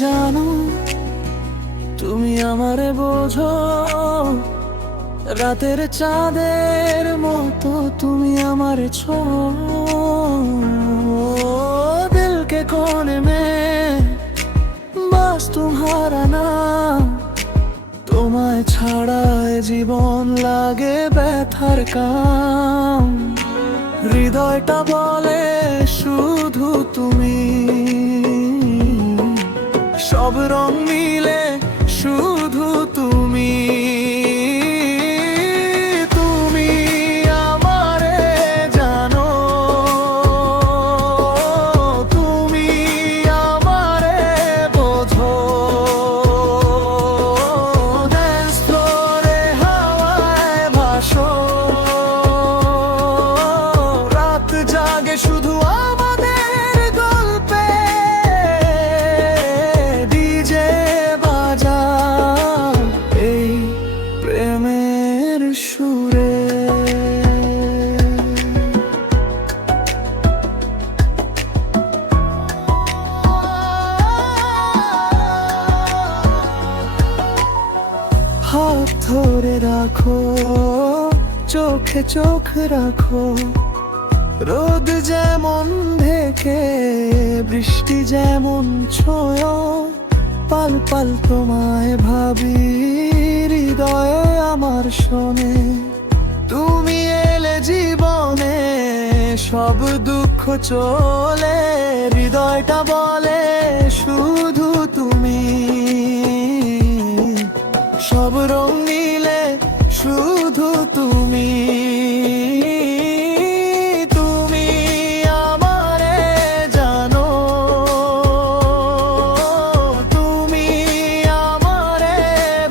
জানো তুমি আমারে বোঝো, রাতের চাঁদের মতো তুমি আমারে ছোঁয়ো। दिल के कोने में बस तुम्हारा नाम, তোমায় ছাড়া এ জীবন লাগে ব্যথার কাম। হৃদয়টা বলে শুধু তুমি, সব রং মিলে শুধু তুমি। তুমি আমারে জানো, তুমি আমারে বোঝো। ড্যান্স ফ্লোরে হাওয়ায় ভাসো, রাত জাগে শুধু আমাদের গল্পে। ডিজে বাজা এই প্রেমের সুরে। হাত ধরে রাখো, চোখে চোখ রাখো, রোদ যেমন ঢেকে বৃষ্টি যেমন ছোঁয়। পাল পাল তোমায় ভাবি, হৃদয়ে আমার শোনে। তুমি এলে জীবনে সব দুঃখ চলে। হৃদয়টা বলে শুধু তুমি, সব রং মিলে শুধু তুমি। তুমি আমারে জানো, তুমি আমারে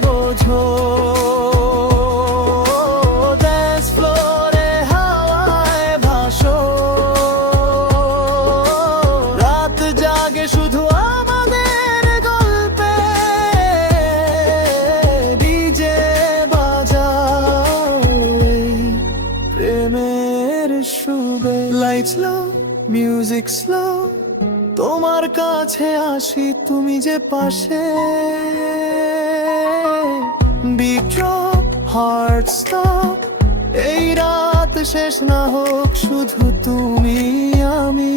বোঝো। ড্যান্স ফ্লোরে হাওয়ায় ভাসো, রাত জাগে শুধু আমাদের গল্পে। ডিজে বাজাও এই প্রেমের সুবে। লাইটস লো, মিউজিক স্লো, তোমার কাছে আসি তুমি যে পাশে। বিগ ড্রপ, হার্ট স্টপ, এই রাত শেষ না হোক শুধু তুমি আমি।